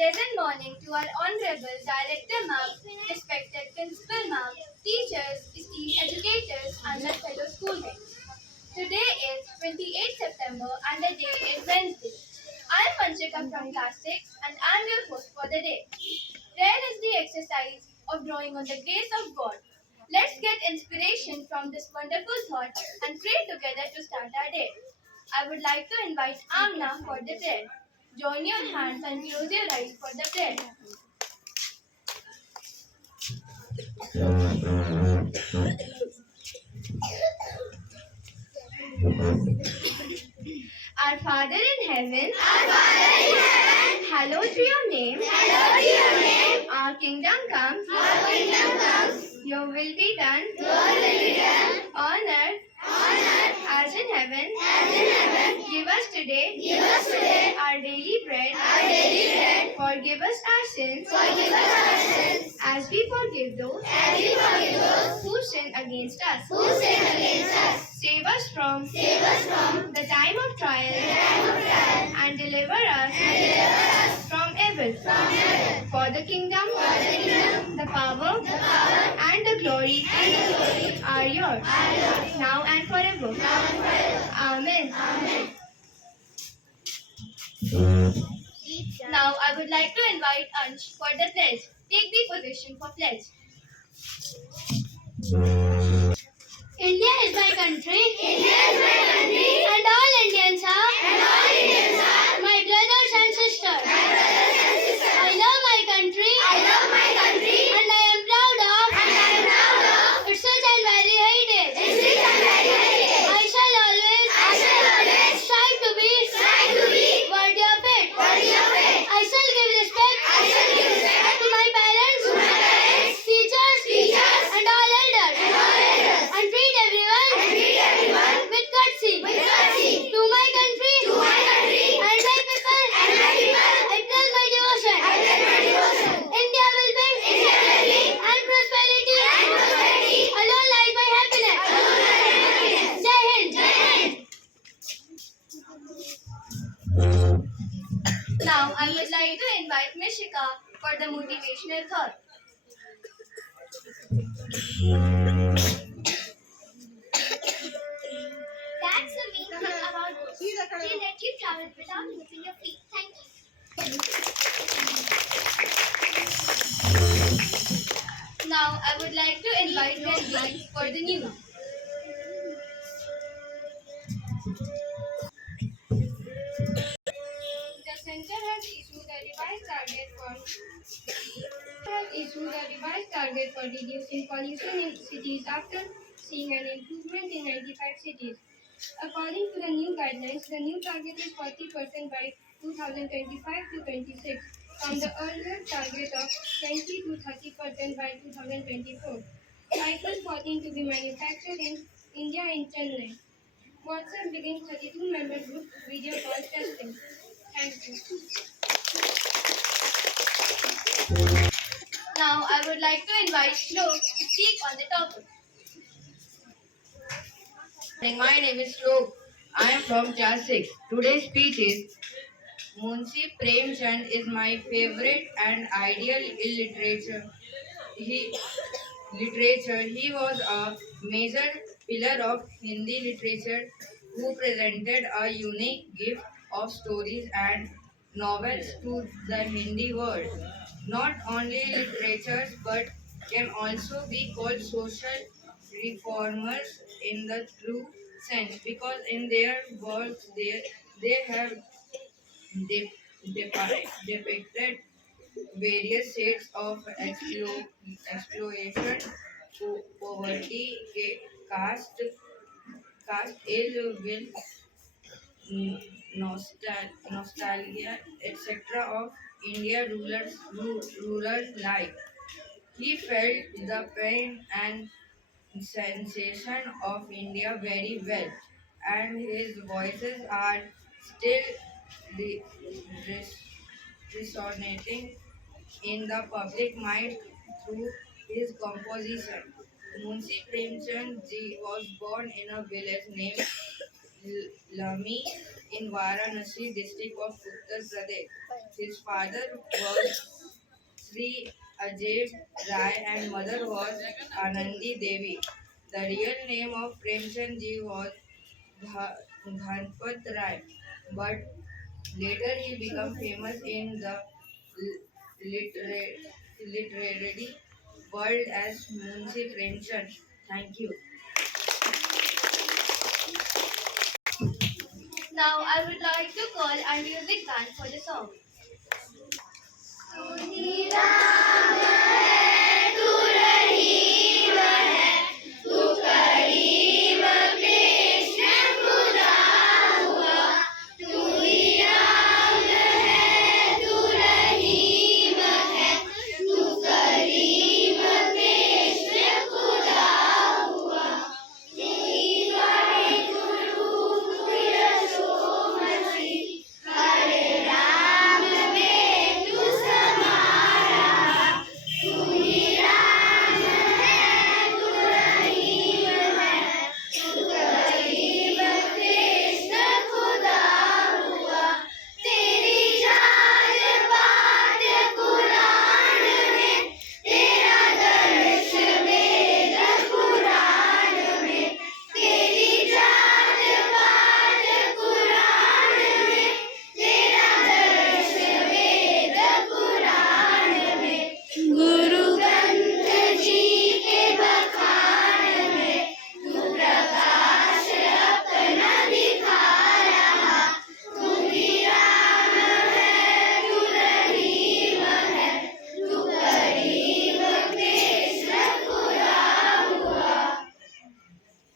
Pleasant morning to our Honorable Director Ma'am, respected Principal Ma'am, teachers, esteemed educators, and my fellow schoolmates. Today is 28th September and the day is Wednesday. I am Manchika from class 6 and I am your host for the day. Prayer is the exercise of drawing on the grace of God. Let's get inspiration from this wonderful thought and pray together to start our day. I would like to invite Amna for the prayer. Join your hands and close your eyes for the prayer. Our Father in heaven, hallowed be your name. Our kingdom comes. Your will be done. On earth as in heaven. Give us today our daily bread. Forgive us our sins. As we forgive those who sin against us. Save us from the time of trial and deliver us from evil. For the kingdom, the power, and the glory are yours, now and forever. Amen. Now I would like to invite Ansh for the pledge. Take the position for pledge. India is my country. And all Indians are. My brothers and sisters. I love my country. And I am proud of. Its rich and very heritage. I shall always strive to be worthy of it. I shall give respect to my parents, teachers, and all elders. And treat everyone with courtesy. To my country and my people, I pledge my devotion. India will bring and prosperity. Alone lies my happiness. Jai Hind. Now I would like to invite Mishika for the motivational thought. That's the main thing about books. They let you travel without moving your feet. Thank you. Now I would like to invite Wendy for the news. The center has issued a revised target for reducing pollution in cities after seeing an improvement in 95 cities. According to the new guidelines, the new target is 40% by 2025 to 26 from the earlier target of 20 to 30% by 2024. Cycle 14 to be manufactured in India in Chennai. WhatsApp begins 32-member group video call testing. Thank you. Now I would like to invite Shlok to speak on the topic. My name is Shlok. I am from class 6. Today's speech is Munshi Premchand is my favorite and ideal in He was a major pillar of Hindi literature who presented a unique gift of stories and novels to the Hindi world. Not only literatures but can also be called social reformers in the true sense because in their works they have depicted various shades of exploitation, poverty, caste ill will, nostalgia, etc. of India rural life. He felt the pain and sensation of India very well, and his voices are still re- res- resonating in the public mind through his composition. Munshi Premchand ji was born in a village named Lami in Varanasi district of Uttar Pradesh. His father was Sri Ajay Rai and mother was Anandi Devi. The real name of Premchand ji was Dhanpat Rai, but later he became famous in the literary world as Munshi Premchand. Thank you. Now I would like to call our music band for the song.